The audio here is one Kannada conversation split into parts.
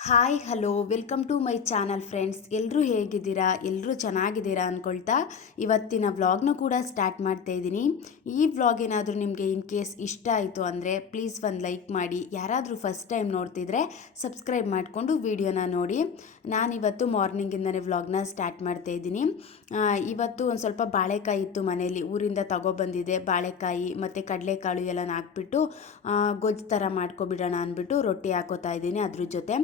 Hi hello welcome to my channel friends. ಎಲ್ಲರೂ ಹೇಗಿದ್ದೀರಾ? ಎಲ್ಲರೂ ಚೆನ್ನಾಗಿದ್ದೀರಾ ಅಂದ್ಕೊಳ್ತಾ ಇವತ್ತಿನ ವ್ಲಾಗ್ನೂ ಕೂಡ ಸ್ಟಾರ್ಟ್ ಮಾಡ್ತಾ ಇದ್ದೀನಿ. ಈ ವ್ಲಾಗ್ ಏನಾದರೂ ನಿಮಗೆ ಇನ್ ಕೇಸ್ ಇಷ್ಟ ಆಯಿತು ಅಂದರೆ ಪ್ಲೀಸ್ ಒಂದು ಲೈಕ್ ಮಾಡಿ. ಯಾರಾದರೂ ಫಸ್ಟ್ ಟೈಮ್ ನೋಡ್ತಿದ್ರೆ ಸಬ್ಸ್ಕ್ರೈಬ್ ಮಾಡಿಕೊಂಡು ವಿಡಿಯೋನ ನೋಡಿ. ನಾನಿವತ್ತು ಮಾರ್ನಿಂಗಿಂದನೇ ವ್ಲಾಗ್ನ ಸ್ಟಾರ್ಟ್ ಮಾಡ್ತಾ ಇದ್ದೀನಿ. ಇವತ್ತು ಒಂದು ಸ್ವಲ್ಪ ಬಾಳೆಕಾಯಿ ಇತ್ತು ಮನೆಯಲ್ಲಿ, ಊರಿಂದ ತಗೊಬಂದಿದೆ. ಬಾಳೆಕಾಯಿ ಮತ್ತು ಕಡಲೆಕಾಳು ಎಲ್ಲ ಹಾಕ್ಬಿಟ್ಟು ಗೊಜ್ಜು ಥರ ಮಾಡ್ಕೊಬಿಡೋಣ ಅಂದ್ಬಿಟ್ಟು ರೊಟ್ಟಿ ಹಾಕೋತಾ ಇದ್ದೀನಿ. ಅದ್ರ ಜೊತೆ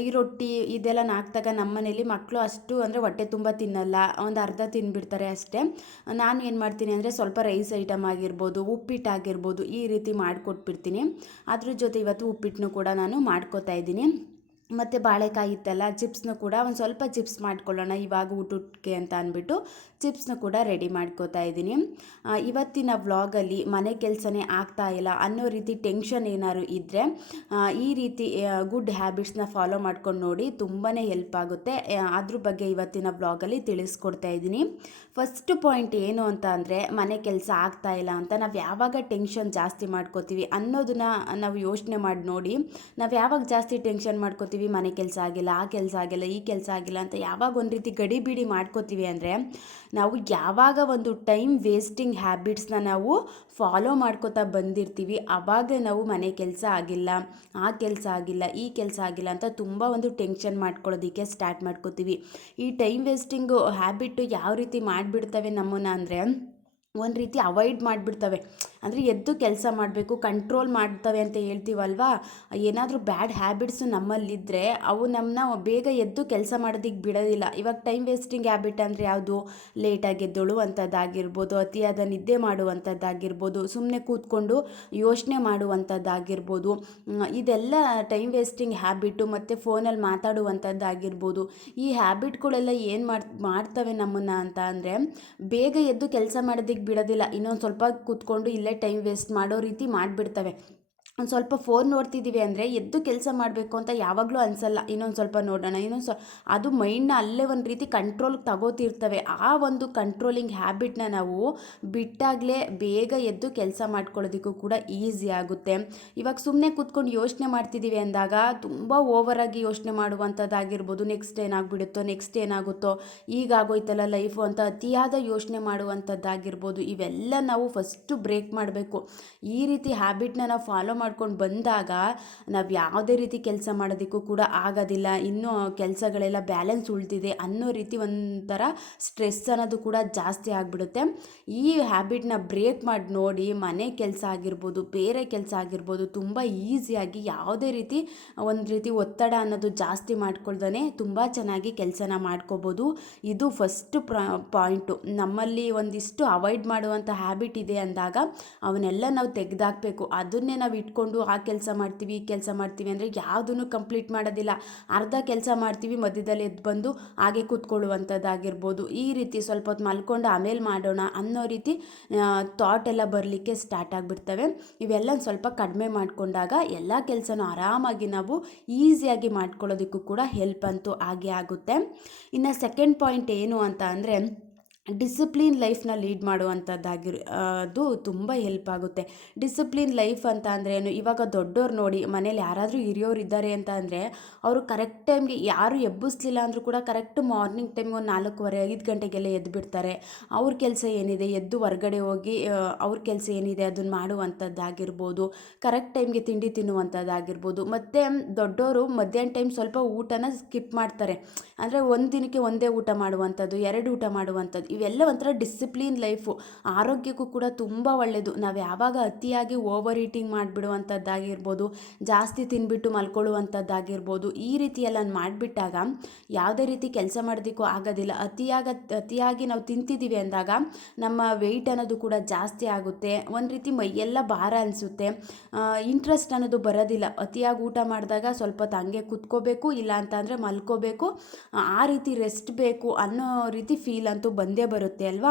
ಈ ರೊಟ್ಟಿ ಇದೆಲ್ಲ ಹಾಕ್ದಾಗ ನಮ್ಮ ಮನೇಲಿ ಮಕ್ಕಳು ಅಷ್ಟು ಅಂದರೆ ಹೊಟ್ಟೆ ತುಂಬ ತಿನ್ನಲ್ಲ, ಒಂದು ಅರ್ಧ ತಿನ್ಬಿಡ್ತಾರೆ ಅಷ್ಟೇ. ನಾನು ಏನು ಮಾಡ್ತೀನಿ ಅಂದರೆ ಸ್ವಲ್ಪ ರೈಸ್ ಐಟಮ್ ಆಗಿರ್ಬೋದು, ಉಪ್ಪಿಟ್ಟು ಆಗಿರ್ಬೋದು, ಈ ರೀತಿ ಮಾಡಿಕೊಟ್ಬಿಡ್ತೀನಿ. ಅದ್ರ ಜೊತೆ ಇವತ್ತು ಉಪ್ಪಿಟ್ಟನ್ನು ಕೂಡ ನಾನು ಮಾಡ್ಕೋತಾ ಇದ್ದೀನಿ. ಮತ್ತು ಬಾಳೆಕಾಯಿ ಇತ್ತಲ್ಲ, ಚಿಪ್ಸ್ನು ಕೂಡ ಒಂದು ಸ್ವಲ್ಪ ಚಿಪ್ಸ್ ಮಾಡ್ಕೊಳ್ಳೋಣ ಇವಾಗ ಊಟಕ್ಕೆ ಅಂತ ಅಂದ್ಬಿಟ್ಟು ಚಿಪ್ಸ್ನ ಕೂಡ ರೆಡಿ ಮಾಡ್ಕೋತಾ ಇದ್ದೀನಿ. ಇವತ್ತಿನ ವ್ಲಾಗಲ್ಲಿ ಮನೆ ಕೆಲಸನೇ ಆಗ್ತಾ ಇಲ್ಲ ಅನ್ನೋ ರೀತಿ ಟೆನ್ಷನ್ ಏನಾದ್ರು ಇದ್ದರೆ ಈ ರೀತಿ ಗುಡ್ ಹ್ಯಾಬಿಟ್ಸ್ನ ಫಾಲೋ ಮಾಡ್ಕೊಂಡು ನೋಡಿ, ತುಂಬಾ ಹೆಲ್ಪ್ ಆಗುತ್ತೆ. ಅದ್ರ ಬಗ್ಗೆ ಇವತ್ತಿನ ವ್ಲಾಗಲ್ಲಿ ತಿಳಿಸ್ಕೊಡ್ತಾ ಇದ್ದೀನಿ. ಫಸ್ಟ್ ಪಾಯಿಂಟ್ ಏನು ಅಂತ ಅಂದರೆ, ಮನೆ ಕೆಲಸ ಆಗ್ತಾ ಇಲ್ಲ ಅಂತ ನಾವು ಯಾವಾಗ ಟೆನ್ಷನ್ ಜಾಸ್ತಿ ಮಾಡ್ಕೋತೀವಿ ಅನ್ನೋದನ್ನ ನಾವು ಯೋಚನೆ ಮಾಡಿ ನೋಡಿ. ನಾವು ಯಾವಾಗ ಜಾಸ್ತಿ ಟೆನ್ಷನ್ ಮಾಡ್ಕೋತೀವಿ, ಮನೆ ಕೆಲಸ ಆಗಿಲ್ಲ, ಆ ಕೆಲಸ ಆಗಿಲ್ಲ, ಈ ಕೆಲಸ ಆಗಿಲ್ಲ ಅಂತ ಯಾವಾಗ ಒಂದು ರೀತಿ ಗಡಿಬಿಡಿ ಮಾಡ್ಕೋತೀವಿ ಅಂದರೆ, ನಾವು ಯಾವಾಗ ಒಂದು ಟೈಮ್ ವೇಸ್ಟಿಂಗ್ ಹ್ಯಾಬಿಟ್ಸ್ನ ನಾವು ಫಾಲೋ ಮಾಡ್ಕೋತಾ ಬಂದಿರ್ತೀವಿ, ಆವಾಗಲೇ ನಾವು ಮನೆ ಕೆಲಸ ಆಗಿಲ್ಲ, ಆ ಕೆಲಸ ಆಗಿಲ್ಲ, ಈ ಕೆಲಸ ಆಗಿಲ್ಲ ಅಂತ ತುಂಬ ಒಂದು ಟೆನ್ಷನ್ ಮಾಡ್ಕೊಳ್ಳೋದಕ್ಕೆ ಸ್ಟಾರ್ಟ್ ಮಾಡ್ಕೋತೀವಿ. ಈ ಟೈಮ್ ವೇಸ್ಟಿಂಗು ಹ್ಯಾಬಿಟ್ಟು ಯಾವ ರೀತಿ ಮಾಡಿಬಿಡ್ತವೆ ನಮ್ಮನ್ನು ಅಂದರೆ, ಒಂದು ರೀತಿ ಅವಾಯ್ಡ್ ಮಾಡಿಬಿಡ್ತವೆ. ಅಂದರೆ ಎದ್ದು ಕೆಲಸ ಮಾಡಬೇಕು, ಕಂಟ್ರೋಲ್ ಮಾಡ್ತವೆ ಅಂತ ಹೇಳ್ತೀವಲ್ವಾ. ಏನಾದರೂ ಬ್ಯಾಡ್ ಹ್ಯಾಬಿಟ್ಸು ನಮ್ಮಲ್ಲಿದ್ದರೆ ಅವು ನಮ್ಮನ್ನ ಬೇಗ ಎದ್ದು ಕೆಲಸ ಮಾಡೋದಕ್ಕೆ ಬಿಡೋದಿಲ್ಲ. ಇವಾಗ ಟೈಮ್ ವೇಸ್ಟಿಂಗ್ ಹ್ಯಾಬಿಟ್ ಅಂದರೆ ಯಾವುದು? ಲೇಟಾಗಿ ಎದ್ದೇಳುವಂಥದ್ದಾಗಿರ್ಬೋದು, ಅತಿಯಾದ ನಿದ್ದೆ ಮಾಡುವಂಥದ್ದಾಗಿರ್ಬೋದು, ಸುಮ್ಮನೆ ಕೂತ್ಕೊಂಡು ಯೋಚನೆ ಮಾಡುವಂಥದ್ದಾಗಿರ್ಬೋದು. ಇದೆಲ್ಲ ಟೈಮ್ ವೇಸ್ಟಿಂಗ್ ಹ್ಯಾಬಿಟ್ಟು. ಮತ್ತು ಫೋನಲ್ಲಿ ಮಾತಾಡುವಂಥದ್ದಾಗಿರ್ಬೋದು. ಈ ಹ್ಯಾಬಿಟ್ಗಳೆಲ್ಲ ಏನು ಮಾಡ್ತವೆ ನಮ್ಮನ್ನು ಅಂತ ಅಂದರೆ, ಬೇಗ ಎದ್ದು ಕೆಲಸ ಮಾಡೋದಕ್ಕೆ ಬಿಡೋದಿಲ್ಲ. ಇನ್ನೊಂದು ಸ್ವಲ್ಪ ಕೂತ್ಕೊಂಡು ಇಲ್ಲೇ ಟೈಮ್ ವೇಸ್ಟ್ ಮಾಡೋ ರೀತಿ ಮಾಡಿಬಿಡ್ತವೆ. ಒಂದು ಸ್ವಲ್ಪ ಫೋನ್ ನೋಡ್ತಿದ್ದೀವಿ ಅಂದರೆ ಎದ್ದು ಕೆಲಸ ಮಾಡಬೇಕು ಅಂತ ಯಾವಾಗಲೂ ಅನಿಸಲ್ಲ. ಇನ್ನೊಂದು ಸ್ವಲ್ಪ ನೋಡೋಣ, ಅದು ಮೈಂಡ್ನ ಅಲ್ಲೇ ಒಂದು ರೀತಿ ಕಂಟ್ರೋಲ್ಗೆ ತಗೋತಿರ್ತವೆ. ಆ ಒಂದು ಕಂಟ್ರೋಲಿಂಗ್ ಹ್ಯಾಬಿಟ್ನ ನಾವು ಬಿಟ್ಟಾಗಲೇ ಬೇಗ ಎದ್ದು ಕೆಲಸ ಮಾಡ್ಕೊಳ್ಳೋದಕ್ಕೂ ಕೂಡ ಈಸಿ ಆಗುತ್ತೆ. ಇವಾಗ ಸುಮ್ಮನೆ ಕೂತ್ಕೊಂಡು ಯೋಚನೆ ಮಾಡ್ತಿದ್ದೀವಿ ಅಂದಾಗ ತುಂಬ ಓವರಾಗಿ ಯೋಚನೆ ಮಾಡುವಂಥದ್ದಾಗಿರ್ಬೋದು. ನೆಕ್ಸ್ಟ್ ಏನಾಗ್ಬಿಡುತ್ತೋ, ನೆಕ್ಸ್ಟ್ ಏನಾಗುತ್ತೋ, ಈಗಾಗೋಯ್ತಲ್ಲ ಲೈಫು ಅಂತ ಅತಿಯಾದ ಯೋಚನೆ ಮಾಡುವಂಥದ್ದಾಗಿರ್ಬೋದು. ಇವೆಲ್ಲ ನಾವು ಫಸ್ಟು ಬ್ರೇಕ್ ಮಾಡಬೇಕು. ಈ ರೀತಿ ಹ್ಯಾಬಿಟ್ನ ನಾವು ಫಾಲೋ ಮಾಡ್ಕೊಂಡು ಬಂದಾಗ ನಾವು ಯಾವುದೇ ರೀತಿ ಕೆಲಸ ಮಾಡೋದಕ್ಕೂ ಕೂಡ ಆಗೋದಿಲ್ಲ. ಇನ್ನೂ ಕೆಲಸಗಳೆಲ್ಲ ಬ್ಯಾಲೆನ್ಸ್ ಉಳ್ತಿದೆ ಅನ್ನೋ ರೀತಿ ಒಂಥರ ಸ್ಟ್ರೆಸ್ ಅನ್ನೋದು ಕೂಡ ಜಾಸ್ತಿ ಆಗಿಬಿಡುತ್ತೆ. ಈ ಹ್ಯಾಬಿಟ್ನ ಬ್ರೇಕ್ ಮಾಡಿ ನೋಡಿ, ಮನೆ ಕೆಲಸ ಆಗಿರ್ಬೋದು, ಬೇರೆ ಕೆಲಸ ಆಗಿರ್ಬೋದು, ತುಂಬ ಈಸಿಯಾಗಿ ಯಾವುದೇ ರೀತಿ ಒಂದು ರೀತಿ ಒತ್ತಡ ಅನ್ನೋದು ಜಾಸ್ತಿ ಮಾಡ್ಕೊಳ್ದೇ ತುಂಬ ಚೆನ್ನಾಗಿ ಕೆಲಸನ ಮಾಡ್ಕೋಬೋದು. ಇದು ಫಸ್ಟ್ ಪಾಯಿಂಟು. ನಮ್ಮಲ್ಲಿ ಒಂದಿಷ್ಟು ಅವಾಯ್ಡ್ ಮಾಡುವಂಥ ಹ್ಯಾಬಿಟ್ ಇದೆ ಅಂದಾಗ ಅವನ್ನೆಲ್ಲ ನಾವು ತೆಗೆದಾಕಬೇಕು. ಅದನ್ನೇ ನಾವು ಇಟ್ಕೊಂಡು ಆ ಕೆಲಸ ಮಾಡ್ತೀವಿ, ಈ ಕೆಲಸ ಮಾಡ್ತೀವಿ ಅಂದರೆ ಯಾವುದನ್ನು ಕಂಪ್ಲೀಟ್ ಮಾಡೋದಿಲ್ಲ. ಅರ್ಧ ಕೆಲಸ ಮಾಡ್ತೀವಿ, ಮಧ್ಯದಲ್ಲಿ ಎದ್ದು ಬಂದು ಹಾಗೆ ಕೂತ್ಕೊಳ್ಳುವಂಥದ್ದಾಗಿರ್ಬೋದು. ಈ ರೀತಿ ಸ್ವಲ್ಪ ಹೊತ್ತು ಮಲ್ಕೊಂಡು ಆಮೇಲೆ ಮಾಡೋಣ ಅನ್ನೋ ರೀತಿ ಥಾಟ್ ಎಲ್ಲ ಬರಲಿಕ್ಕೆ ಸ್ಟಾರ್ಟ್ ಆಗಿಬಿಡ್ತವೆ. ಇವೆಲ್ಲ ಸ್ವಲ್ಪ ಕಡಿಮೆ ಮಾಡಿಕೊಂಡಾಗ ಎಲ್ಲ ಕೆಲಸನೂ ಆರಾಮಾಗಿ ನಾವು ಈಸಿಯಾಗಿ ಮಾಡ್ಕೊಳ್ಳೋದಕ್ಕೂ ಕೂಡ ಹೆಲ್ಪ್ ಅಂತೂ ಆಗೇ ಆಗುತ್ತೆ. ಇನ್ನು ಸೆಕೆಂಡ್ ಪಾಯಿಂಟ್ ಏನು ಅಂತ ಅಂದರೆ, ಡಿಸಿಪ್ಲಿನ್ ಲೈಫ್ನ ಲೀಡ್ ಅದು ತುಂಬ ಹೆಲ್ಪ್ ಆಗುತ್ತೆ. ಡಿಸಿಪ್ಲಿನ್ ಲೈಫ್ ಅಂತ ಅಂದ್ರೇನು? ಇವಾಗ ದೊಡ್ಡೋರು ನೋಡಿ, ಮನೇಲಿ ಯಾರಾದರೂ ಹಿರಿಯೋರು ಇದ್ದಾರೆ ಅಂತ ಅಂದರೆ ಅವರು ಕರೆಕ್ಟ್ ಟೈಮ್ಗೆ ಯಾರು ಎಬ್ಬಿಸ್ಲಿಲ್ಲ ಅಂದರೂ ಕೂಡ ಕರೆಕ್ಟ್ ಮಾರ್ನಿಂಗ್ ಟೈಮ್ಗೆ ಒಂದು 4:15 5 ಗಂಟೆಗೆಲ್ಲ ಎದ್ದು ಬಿಡ್ತಾರೆ. ಅವ್ರ ಕೆಲಸ ಏನಿದೆ, ಎದ್ದು ಹೊರ್ಗಡೆ ಹೋಗಿ ಅವ್ರ ಕೆಲಸ ಏನಿದೆ ಅದನ್ನು ಮಾಡುವಂಥದ್ದಾಗಿರ್ಬೋದು, ಕರೆಕ್ಟ್ ಟೈಮ್ಗೆ ತಿಂಡಿ ತಿನ್ನುವಂಥದ್ದಾಗಿರ್ಬೋದು. ಮತ್ತು ದೊಡ್ಡೋರು ಮಧ್ಯಾಹ್ನ ಟೈಮ್ ಸ್ವಲ್ಪ ಊಟನ ಸ್ಕಿಪ್ ಮಾಡ್ತಾರೆ. ಅಂದರೆ ಒಂದು ದಿನಕ್ಕೆ ಒಂದೇ ಊಟ ಮಾಡುವಂಥದ್ದು, 2 ಊಟ ಮಾಡುವಂಥದ್ದು, ಇವೆಲ್ಲ ಒಂಥರ ಡಿಸಿಪ್ಲಿನ್ ಲೈಫು. ಆರೋಗ್ಯಕ್ಕೂ ಕೂಡ ತುಂಬ ಒಳ್ಳೆಯದು. ನಾವು ಯಾವಾಗ ಅತಿಯಾಗಿ ಓವರ್ ಈಟಿಂಗ್ ಮಾಡಿಬಿಡುವಂಥದ್ದಾಗಿರ್ಬೋದು, ಜಾಸ್ತಿ ತಿಂದ್ಬಿಟ್ಟು ಮಲ್ಕೊಳ್ಳುವಂಥದ್ದಾಗಿರ್ಬೋದು, ಈ ರೀತಿ ಎಲ್ಲ ಮಾಡಿಬಿಟ್ಟಾಗ ಯಾವುದೇ ರೀತಿ ಕೆಲಸ ಮಾಡೋದಕ್ಕೂ ಆಗೋದಿಲ್ಲ. ಅತಿಯಾಗಿ ನಾವು ತಿಂತಿದ್ದೀವಿ ಅಂದಾಗ ನಮ್ಮ ವೆಯ್ಟ್ ಅನ್ನೋದು ಕೂಡ ಜಾಸ್ತಿ ಆಗುತ್ತೆ. ಒಂದು ರೀತಿ ಮೈಯೆಲ್ಲ ಭಾರ ಅನಿಸುತ್ತೆ, ಇಂಟ್ರೆಸ್ಟ್ ಅನ್ನೋದು ಬರೋದಿಲ್ಲ. ಅತಿಯಾಗಿ ಊಟ ಮಾಡಿದಾಗ ಸ್ವಲ್ಪ ಹೊತ್ತು ಹಂಗೆ ಕೂತ್ಕೋಬೇಕು, ಇಲ್ಲ ಅಂತ ಅಂದರೆ ಮಲ್ಕೋಬೇಕು, ಆ ರೀತಿ ರೆಸ್ಟ್ ಬೇಕು ಅನ್ನೋ ರೀತಿ ಫೀಲ್ ಅಂತೂ ಬಂದೇ ಬರುತ್ತೆ ಅಲ್ವಾ.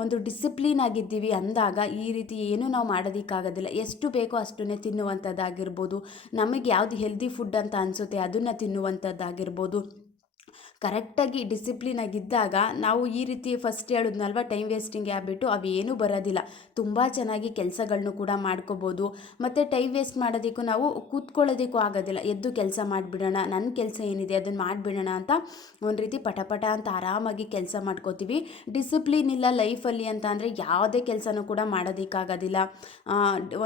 ಒಂದು ಡಿಸಿಪ್ಲಿನ್ ಆಗಿದ್ದೀವಿ ಅಂದಾಗ ಈ ರೀತಿ ಏನೂ ನಾವು ಮಾಡೋದಕ್ಕಾಗೋದಿಲ್ಲ. ಎಷ್ಟು ಬೇಕೋ ಅಷ್ಟನ್ನೇ ತಿನ್ನುವಂಥದ್ದಾಗಿರ್ಬೋದು, ನಮಗೆ ಯಾವುದು ಹೆಲ್ದಿ ಫುಡ್ ಅಂತ ಅನಿಸುತ್ತೆ ಅದನ್ನು ತಿನ್ನುವಂಥದ್ದಾಗಿರ್ಬೋದು, ಕರೆಕ್ಟಾಗಿ ಡಿಸಿಪ್ಲಿನಾಗಿದ್ದಾಗ ನಾವು ಈ ರೀತಿ ಫಸ್ಟ್ ಹೇಳಿದ್ನಲ್ವ ಟೈಮ್ ವೇಸ್ಟಿಂಗ್ ಹ್ಯಾಬಿಟ್ಟು ಅವೇನೂ ಬರೋದಿಲ್ಲ. ತುಂಬ ಚೆನ್ನಾಗಿ ಕೆಲಸಗಳನ್ನು ಕೂಡ ಮಾಡ್ಕೋಬೋದು. ಮತ್ತು ಟೈಮ್ ವೇಸ್ಟ್ ಮಾಡೋದಕ್ಕೂ ನಾವು ಕೂತ್ಕೊಳ್ಳೋದಕ್ಕೂ ಆಗೋದಿಲ್ಲ. ಎದ್ದು ಕೆಲಸ ಮಾಡಿಬಿಡೋಣ, ನನ್ನ ಕೆಲಸ ಏನಿದೆ ಅದನ್ನು ಮಾಡಿಬಿಡೋಣ ಅಂತ ಒಂದು ರೀತಿ ಪಟ ಅಂತ ಆರಾಮಾಗಿ ಕೆಲಸ ಮಾಡ್ಕೋತೀವಿ. ಡಿಸಿಪ್ಲಿನ್ ಇಲ್ಲ ಲೈಫಲ್ಲಿ ಅಂತ ಅಂದರೆ ಯಾವುದೇ ಕೆಲಸನೂ ಕೂಡ ಮಾಡೋದಕ್ಕಾಗೋದಿಲ್ಲ.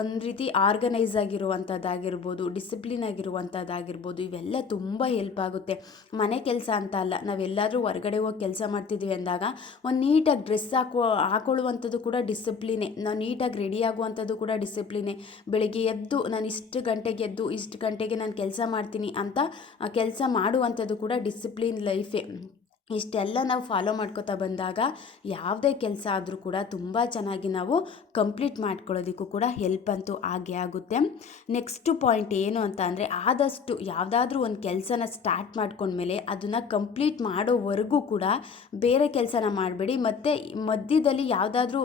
ಒಂದು ರೀತಿ ಆರ್ಗನೈಸ್ ಆಗಿರುವಂಥದ್ದಾಗಿರ್ಬೋದು, ಡಿಸಿಪ್ಲಿನ್ ಆಗಿರುವಂಥದ್ದಾಗಿರ್ಬೋದು, ಇವೆಲ್ಲ ತುಂಬ ಹೆಲ್ಪ್ ಆಗುತ್ತೆ. ಮನೆ ಕೆಲಸ ಅಂತ ಅಲ್ಲ, ನಾವೆಲ್ಲಾದರೂ ಹೊರಗಡೆ ಹೋಗಿ ಕೆಲಸ ಮಾಡ್ತಿದ್ದೀವಿ ಅಂದಾಗ ಒಂದು ನೀಟಾಗಿ ಡ್ರೆಸ್ ಹಾಕೊಳ್ಳುವಂಥದ್ದು ಕೂಡ ಡಿಸಿಪ್ಲಿನೇ. ನಾವು ನೀಟಾಗಿ ರೆಡಿ ಆಗುವಂಥದ್ದು ಕೂಡ ಡಿಸಿಪ್ಲಿನೇ. ಬೆಳಿಗ್ಗೆ ಎದ್ದು ನಾನು ಇಷ್ಟು ಗಂಟೆಗೆ ಎದ್ದು ಇಷ್ಟು ಗಂಟೆಗೆ ನಾನು ಕೆಲಸ ಮಾಡ್ತೀನಿ ಅಂತ ಕೆಲಸ ಮಾಡುವಂಥದ್ದು ಕೂಡ ಡಿಸಿಪ್ಲಿನ್ ಲೈಫೇ. ಇಷ್ಟೆಲ್ಲ ನಾವು ಫಾಲೋ ಮಾಡ್ಕೋತಾ ಬಂದಾಗ ಯಾವುದೇ ಕೆಲಸ ಆದರೂ ಕೂಡ ತುಂಬ ಚೆನ್ನಾಗಿ ನಾವು ಕಂಪ್ಲೀಟ್ ಮಾಡ್ಕೊಳ್ಳೋದಕ್ಕೂ ಕೂಡ ಹೆಲ್ಪ್ ಅಂತೂ ಆಗೇ ಆಗುತ್ತೆ. ನೆಕ್ಸ್ಟ್ ಪಾಯಿಂಟ್ ಏನು ಅಂತ ಅಂದರೆ, ಆದಷ್ಟು ಯಾವುದಾದ್ರೂ ಒಂದು ಕೆಲಸನ ಸ್ಟಾರ್ಟ್ ಮಾಡ್ಕೊಂಡ್ಮೇಲೆ ಅದನ್ನು ಕಂಪ್ಲೀಟ್ ಮಾಡೋವರೆಗೂ ಕೂಡ ಬೇರೆ ಕೆಲಸನ ಮಾಡಬೇಡಿ. ಮತ್ತು ಮಧ್ಯದಲ್ಲಿ ಯಾವುದಾದ್ರೂ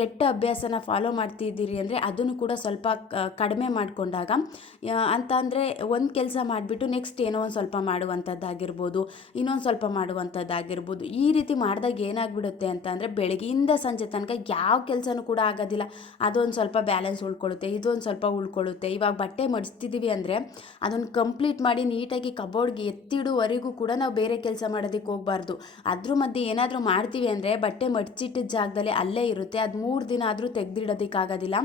ಕೆಟ್ಟ ಅಭ್ಯಾಸನ ಫಾಲೋ ಮಾಡ್ತಿದ್ದೀರಿ ಅಂದರೆ ಅದನ್ನು ಕೂಡ ಸ್ವಲ್ಪ ಕಡಿಮೆ ಮಾಡಿಕೊಂಡಾಗ, ಅಂತ ಅಂದರೆ ಒಂದು ಕೆಲಸ ಮಾಡಿಬಿಟ್ಟು ನೆಕ್ಸ್ಟ್ ಏನೋ ಒಂದು ಸ್ವಲ್ಪ ಮಾಡುವಂಥದ್ದಾಗಿರ್ಬೋದು, ಇನ್ನೊಂದು ಸ್ವಲ್ಪ ಮಾಡುವಂಥದ್ದಾಗಿರ್ಬೋದು. ಈ ರೀತಿ ಮಾಡಿದಾಗ ಏನಾಗ್ಬಿಡುತ್ತೆ ಅಂತ ಅಂದರೆ ಬೆಳಗ್ಗೆಯಿಂದ ಸಂಜೆ ತನಕ ಯಾವ ಕೆಲಸನೂ ಕೂಡ ಆಗೋದಿಲ್ಲ. ಅದೊಂದು ಸ್ವಲ್ಪ ಬ್ಯಾಲೆನ್ಸ್ ಉಳ್ಕೊಳ್ಳುತ್ತೆ, ಇದೊಂದು ಸ್ವಲ್ಪ ಉಳ್ಕೊಳ್ಳುತ್ತೆ. ಇವಾಗ ಬಟ್ಟೆ ಮಡಿಸ್ತಿದ್ದೀವಿ ಅಂದರೆ ಅದನ್ನು ಕಂಪ್ಲೀಟ್ ಮಾಡಿ ನೀಟಾಗಿ ಕಬೋರ್ಡ್ಗೆ ಎತ್ತಿಡುವವರೆಗೂ ಕೂಡ ನಾವು ಬೇರೆ ಕೆಲಸ ಮಾಡೋದಕ್ಕೆ ಹೋಗಬಾರ್ದು. ಅದ್ರ ಮಧ್ಯೆ ಏನಾದರೂ ಮಾಡ್ತೀವಿ ಅಂದರೆ ಬಟ್ಟೆ ಮಡ್ಚಿಟ್ಟಿದ್ದ ಜಾಗದಲ್ಲಿ ಅಲ್ಲೇ ಇರುತ್ತೆ, ಅದು 3 ದಿನ ಆದರೂ ತೆಗೆದಿಡೋದಕ್ಕಾಗೋದಿಲ್ಲ.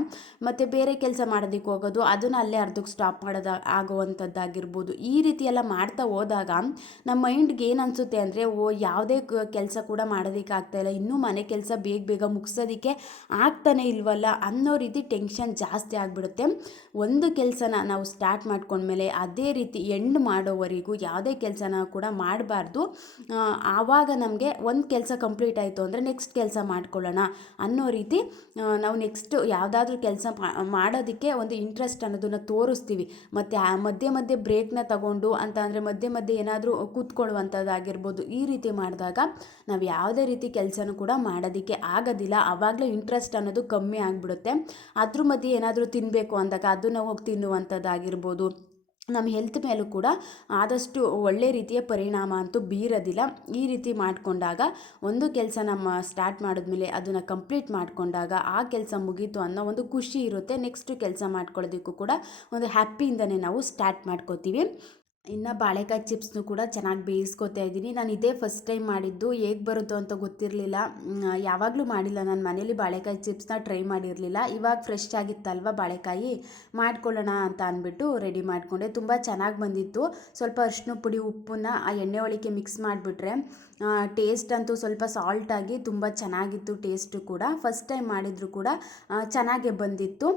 ಮತ್ತು ಬೇರೆ ಕೆಲಸ ಮಾಡೋದಕ್ಕೆ ಹೋಗೋದು, ಅದನ್ನು ಅಲ್ಲೇ ಅರ್ಧಕ್ಕೆ ಸ್ಟಾಪ್ ಮಾಡೋದು ಆಗುವಂಥದ್ದಾಗಿರ್ಬೋದು. ಈ ರೀತಿ ಎಲ್ಲ ಮಾಡ್ತಾ ಹೋದಾಗ ನಮ್ಮ ಮೈಂಡ್ಗೆ ಏನು ಅನಿಸುತ್ತೆ ಅಂದರೆ, ಯಾವುದೇ ಕೆಲಸ ಕೂಡ ಮಾಡೋದಕ್ಕೆ ಆಗ್ತಾಯಿಲ್ಲ, ಇನ್ನೂ ಮನೆ ಕೆಲಸ ಬೇಗ ಮುಗಿಸೋದಕ್ಕೆ ಆಗ್ತಾನೆ ಇಲ್ವಲ್ಲ ಅನ್ನೋ ರೀತಿ ಟೆನ್ಷನ್ ಜಾಸ್ತಿ ಆಗಿಬಿಡುತ್ತೆ. ಒಂದು ಕೆಲಸನ ನಾವು ಸ್ಟಾರ್ಟ್ ಮಾಡ್ಕೊಂಡ್ಮೇಲೆ ಅದೇ ರೀತಿ ಎಂಡ್ ಮಾಡೋವರೆಗೂ ಯಾವುದೇ ಕೆಲಸನ ಕೂಡ ಮಾಡಬಾರ್ದು. ಆವಾಗ ನಮಗೆ ಒಂದು ಕೆಲಸ ಕಂಪ್ಲೀಟ್ ಆಯಿತು ಅಂದರೆ ನೆಕ್ಸ್ಟ್ ಕೆಲಸ ಮಾಡ್ಕೊಳ್ಳೋಣ ಅನ್ನೋ ರೀತಿ ನಾವು ನೆಕ್ಸ್ಟ್ ಯಾವುದಾದ್ರೂ ಕೆಲಸ ಮಾಡೋದಕ್ಕೆ ಒಂದು ಇಂಟ್ರೆಸ್ಟ್ ಅನ್ನೋದನ್ನು ತೋರಿಸ್ತೀವಿ. ಮತ್ತು ಮಧ್ಯೆ ಬ್ರೇಕ್ನ ತಗೊಂಡು ಅಂತ ಅಂದರೆ ಮಧ್ಯೆ ಏನಾದರೂ ಕೂತ್ಕೊಳ್ಳುವಂಥದ್ದಾಗಿರ್ಬೋದು. ಈ ರೀತಿ ಮಾಡಿದಾಗ ನಾವು ಯಾವುದೇ ರೀತಿ ಕೆಲಸನೂ ಕೂಡ ಮಾಡೋದಕ್ಕೆ ಆಗೋದಿಲ್ಲ. ಆವಾಗಲೇ ಇಂಟ್ರೆಸ್ಟ್ ಅನ್ನೋದು ಕಮ್ಮಿ ಆಗಿಬಿಡುತ್ತೆ. ಅದ್ರ ಮಧ್ಯೆ ಏನಾದರೂ ತಿನ್ನಬೇಕು ಅಂದಾಗ ಅದನ್ನು ಹೋಗಿ ತಿನ್ನುವಂಥದ್ದಾಗಿರ್ಬೋದು. ನಮ್ಮ ಹೆಲ್ತ್ ಮೇಲೂ ಕೂಡ ಆದಷ್ಟು ಒಳ್ಳೆ ರೀತಿಯ ಪರಿಣಾಮ ಅಂತೂ ಬೀರೋದಿಲ್ಲ. ಈ ರೀತಿ ಮಾಡಿಕೊಂಡಾಗ ಒಂದು ಕೆಲಸ ನಮ್ಮ ಸ್ಟಾರ್ಟ್ ಮಾಡಿದ್ಮೇಲೆ ಅದನ್ನು ಕಂಪ್ಲೀಟ್ ಮಾಡಿಕೊಂಡಾಗ ಆ ಕೆಲಸ ಮುಗೀತು ಅನ್ನೋ ಒಂದು ಖುಷಿ ಇರುತ್ತೆ. ನೆಕ್ಸ್ಟ್ ಕೆಲಸ ಮಾಡ್ಕೊಳ್ಳೋದಕ್ಕೂ ಕೂಡ ಒಂದು ಹ್ಯಾಪಿಯಿಂದನೇ ನಾವು ಸ್ಟಾರ್ಟ್ ಮಾಡ್ಕೋತೀವಿ. ಇನ್ನು ಬಾಳೆಕಾಯಿ ಚಿಪ್ಸ್ನು ಕೂಡ ಚೆನ್ನಾಗಿ ಬೇಯಿಸ್ಕೊತಾ ಇದ್ದೀನಿ. ನಾನು ಇದೇ ಫಸ್ಟ್ ಟೈಮ್ ಮಾಡಿದ್ದು, ಹೇಗೆ ಬರುತ್ತೋ ಅಂತ ಗೊತ್ತಿರಲಿಲ್ಲ. ಯಾವಾಗಲೂ ಮಾಡಿಲ್ಲ ನಾನು ಮನೇಲಿ ಬಾಳೆಕಾಯಿ ಚಿಪ್ಸ್ನ ಟ್ರೈ ಮಾಡಿರಲಿಲ್ಲ. ಇವಾಗ ಫ್ರೆಶ್ ಆಗಿತ್ತಲ್ವ ಬಾಳೆಕಾಯಿ, ಮಾಡ್ಕೊಳ್ಳೋಣ ಅಂತ ಅಂದ್ಬಿಟ್ಟು ರೆಡಿ ಮಾಡಿಕೊಂಡೆ. ತುಂಬ ಚೆನ್ನಾಗಿ ಬಂದಿತ್ತು. ಸ್ವಲ್ಪ ಅರಿಶಿನ ಪುಡಿ ಉಪ್ಪನ್ನ ಆ ಎಣ್ಣೆ ಒಳಗೆ ಮಿಕ್ಸ್ ಮಾಡಿಬಿಟ್ರೆ ಟೇಸ್ಟ್ ಅಂತೂ ಸ್ವಲ್ಪ ಸಾಲ್ಟಾಗಿ ತುಂಬ ಚೆನ್ನಾಗಿತ್ತು. ಟೇಸ್ಟು ಕೂಡ ಫಸ್ಟ್ ಟೈಮ್ ಮಾಡಿದರೂ ಕೂಡ ಚೆನ್ನಾಗೇ ಬಂದಿತ್ತು.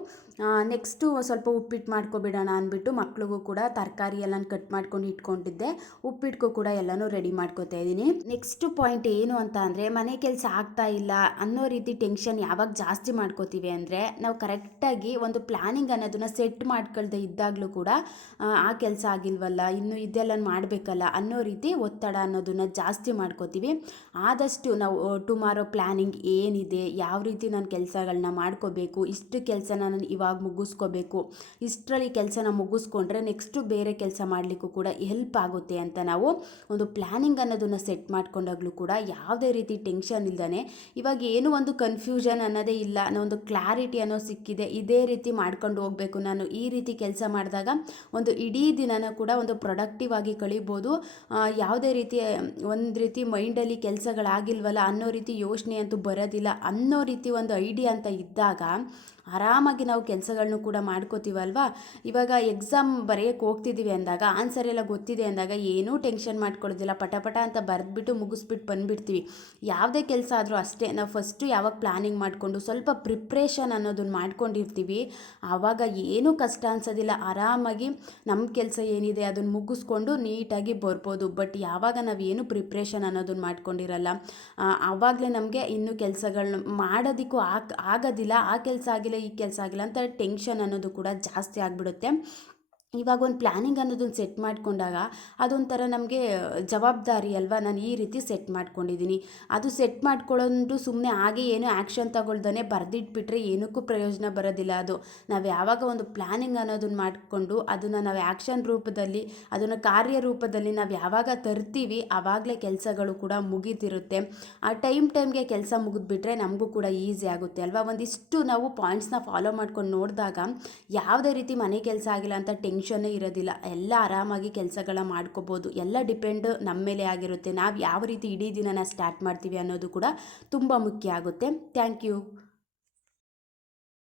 ನೆಕ್ಸ್ಟು ಸ್ವಲ್ಪ ಉಪ್ಪಿಟ್ಟು ಮಾಡ್ಕೊಬಿಡೋಣ ಅಂದ್ಬಿಟ್ಟು ಮಕ್ಳಿಗೂ ಕೂಡ ತರಕಾರಿ ಎಲ್ಲ ಕಟ್ ಮಾಡ್ಕೊಂಡು ಇಟ್ಕೊಂಡಿದ್ದೆ. ಉಪ್ಪಿಟ್ಟಿಗೂ ಕೂಡ ಎಲ್ಲನೂ ರೆಡಿ ಮಾಡ್ಕೊತಾ ಇದ್ದೀನಿ. ನೆಕ್ಸ್ಟ್ ಪಾಯಿಂಟ್ ಏನು ಅಂತ ಅಂದರೆ, ಮನೆ ಕೆಲಸ ಆಗ್ತಾ ಇಲ್ಲ ಅನ್ನೋ ರೀತಿ ಟೆನ್ಷನ್ ಯಾವಾಗ ಜಾಸ್ತಿ ಮಾಡ್ಕೋತೀವಿ ಅಂದರೆ, ನಾವು ಕರೆಕ್ಟಾಗಿ ಒಂದು ಪ್ಲ್ಯಾನಿಂಗ್ ಅನ್ನೋದನ್ನು ಸೆಟ್ ಮಾಡ್ಕೊಳ್ದೆ ಇದ್ದಾಗಲೂ ಕೂಡ ಆ ಕೆಲಸ ಆಗಿಲ್ವಲ್ಲ, ಇನ್ನು ಇದೆಲ್ಲ ಮಾಡಬೇಕಲ್ಲ ಅನ್ನೋ ರೀತಿ ಒತ್ತಡ ಅನ್ನೋದನ್ನು ಜಾಸ್ತಿ ಮಾಡ್ಕೋತೀವಿ. ಆದಷ್ಟು ನಾವು ಟುಮಾರೋ ಪ್ಲ್ಯಾನಿಂಗ್ ಏನಿದೆ, ಯಾವ ರೀತಿ ನಾನು ಕೆಲಸಗಳನ್ನ ಮಾಡ್ಕೋಬೇಕು, ಇಷ್ಟು ಕೆಲಸನ ನಾನು ಇವಾಗ ಮುಗಿಸ್ಕೋಬೇಕು, ಇಷ್ಟರಲ್ಲಿ ಕೆಲಸನ ಮುಗಿಸ್ಕೊಂಡ್ರೆ ನೆಕ್ಸ್ಟು ಬೇರೆ ಕೆಲಸ ಮಾಡಲಿಕ್ಕೂ ಕೂಡ ಹೆಲ್ಪ್ ಆಗುತ್ತೆ ಅಂತ ನಾವು ಒಂದು ಪ್ಲ್ಯಾನಿಂಗ್ ಅನ್ನೋದನ್ನು ಸೆಟ್ ಮಾಡ್ಕೊಂಡಾಗಲೂ ಕೂಡ ಯಾವುದೇ ರೀತಿ ಟೆನ್ಷನ್ ಇಲ್ದೇ, ಇವಾಗ ಏನೂ ಒಂದು ಕನ್ಫ್ಯೂಷನ್ ಅನ್ನೋದೇ ಇಲ್ಲ, ಒಂದು ಕ್ಲಾರಿಟಿ ಅನ್ನೋ ಸಿಕ್ಕಿದೆ. ಇದೇ ರೀತಿ ಮಾಡ್ಕೊಂಡು ಹೋಗಬೇಕು, ನಾನು ಈ ರೀತಿ ಕೆಲಸ ಮಾಡಿದಾಗ ಒಂದು ಇಡೀ ದಿನನ ಕೂಡ ಒಂದು ಪ್ರೊಡಕ್ಟಿವ್ ಆಗಿ ಕಳಿಬೋದು. ಯಾವುದೇ ರೀತಿ ಒಂದು ರೀತಿ ಮೈಂಡಲ್ಲಿ ಕೆಲಸಗಳಾಗಿಲ್ವಲ್ಲ ಅನ್ನೋ ರೀತಿ ಯೋಚನೆ ಅಂತೂ ಬರೋದಿಲ್ಲ ಅನ್ನೋ ರೀತಿ ಒಂದು ಐಡಿಯಾ ಅಂತ ಇದ್ದಾಗ ಆರಾಮಾಗಿ ನಾವು ಕೆಲಸಗಳನ್ನು ಕೂಡ ಮಾಡ್ಕೋತೀವಲ್ವ. ಇವಾಗ ಎಕ್ಸಾಮ್ ಬರೆಯೋಕ್ಕೆ ಹೋಗ್ತಿದ್ದೀವಿ ಅಂದಾಗ ಆನ್ಸರ್ ಎಲ್ಲ ಗೊತ್ತಿದೆ ಅಂದಾಗ ಏನೂ ಟೆನ್ಷನ್ ಮಾಡ್ಕೊಳ್ಳೋದಿಲ್ಲ, ಪಟ ಅಂತ ಬರೆದ್ಬಿಟ್ಟು ಮುಗಿಸ್ಬಿಟ್ಟು ಬಂದುಬಿಡ್ತೀವಿ. ಯಾವುದೇ ಕೆಲಸ ಆದರೂ ಅಷ್ಟೇ, ನಾವು ಫಸ್ಟು ಯಾವಾಗ ಪ್ಲ್ಯಾನಿಂಗ್ ಮಾಡಿಕೊಂಡು ಸ್ವಲ್ಪ ಪ್ರಿಪ್ರೇಷನ್ ಅನ್ನೋದನ್ನು ಮಾಡ್ಕೊಂಡಿರ್ತೀವಿ, ಆವಾಗ ಏನೂ ಕಷ್ಟ ಅನ್ಸೋದಿಲ್ಲ. ಆರಾಮಾಗಿ ನಮ್ಮ ಕೆಲಸ ಏನಿದೆ ಅದನ್ನು ಮುಗಿಸ್ಕೊಂಡು ನೀಟಾಗಿ ಬರ್ಬೋದು. ಬಟ್ ಯಾವಾಗ ನಾವೇನು ಪ್ರಿಪ್ರೇಷನ್ ಅನ್ನೋದನ್ನು ಮಾಡ್ಕೊಂಡಿರಲ್ಲ, ಆವಾಗಲೇ ನಮಗೆ ಇನ್ನೂ ಕೆಲಸಗಳನ್ನ ಮಾಡೋದಕ್ಕೂ ಆಗೋದಿಲ್ಲ. ಆ ಕೆಲಸ ಆಗಿಲ್ಲ, ಈ ಕೆಲಸ ಆಗಿಲ್ಲ ಅಂತ ಟೆನ್ಷನ್ ಅನ್ನೋದು ಕೂಡ ಜಾಸ್ತಿ ಆಗಿಬಿಡುತ್ತೆ. ಇವಾಗ ಒಂದು ಪ್ಲ್ಯಾನಿಂಗ್ ಅನ್ನೋದನ್ನು ಸೆಟ್ ಮಾಡಿಕೊಂಡಾಗ ಅದೊಂಥರ ನಮಗೆ ಜವಾಬ್ದಾರಿ ಅಲ್ವಾ. ನಾನು ಈ ರೀತಿ ಸೆಟ್ ಮಾಡ್ಕೊಂಡಿದ್ದೀನಿ. ಅದು ಸೆಟ್ ಮಾಡ್ಕೊಳ್ಳೋದು ಸುಮ್ಮನೆ ಹಾಗೆ ಏನೋ ಆ್ಯಕ್ಷನ್ ತಗೊಳ್ದೇ ಬರೆದಿಟ್ಬಿಟ್ರೆ ಏನಕ್ಕೂ ಪ್ರಯೋಜನ ಬರೋದಿಲ್ಲ ಅದು. ನಾವು ಯಾವಾಗ ಒಂದು ಪ್ಲ್ಯಾನಿಂಗ್ ಅನ್ನೋದನ್ನು ಮಾಡಿಕೊಂಡು ಅದನ್ನು ನಾವು ಆ್ಯಕ್ಷನ್ ರೂಪದಲ್ಲಿ, ಅದನ್ನು ಕಾರ್ಯರೂಪದಲ್ಲಿ ನಾವು ಯಾವಾಗ ತರ್ತೀವಿ ಆವಾಗಲೇ ಕೆಲಸಗಳು ಕೂಡ ಮುಗೀತಿರುತ್ತೆ. ಆ ಟೈಮ್ಗೆ ಕೆಲಸ ಮುಗಿದ್ಬಿಟ್ರೆ ನಮಗೂ ಕೂಡ ಈಸಿ ಆಗುತ್ತೆ ಅಲ್ವಾ. ಒಂದಿಷ್ಟು ನಾವು ಪಾಯಿಂಟ್ಸ್ನ ಫಾಲೋ ಮಾಡ್ಕೊಂಡು ನೋಡಿದಾಗ ಯಾವುದೇ ರೀತಿ ಮನೆ ಕೆಲಸ ಆಗಿಲ್ಲ ಅಂತ ಟೆನ್ಷನ್ನೇ ಇರೋದಿಲ್ಲ. ಎಲ್ಲ ಆರಾಮಾಗಿ ಕೆಲಸಗಳ ಮಾಡ್ಕೋಬೋದು. ಎಲ್ಲ ಡಿಪೆಂಡ್ ನಮ್ಮ ಮೇಲೆ ಆಗಿರುತ್ತೆ. ನಾವು ಯಾವ ರೀತಿ ಇಡೀ ದಿನನ ಸ್ಟಾರ್ಟ್ ಮಾಡ್ತೀವಿ ಅನ್ನೋದು ಕೂಡ ತುಂಬ ಮುಖ್ಯ ಆಗುತ್ತೆ. Thank you.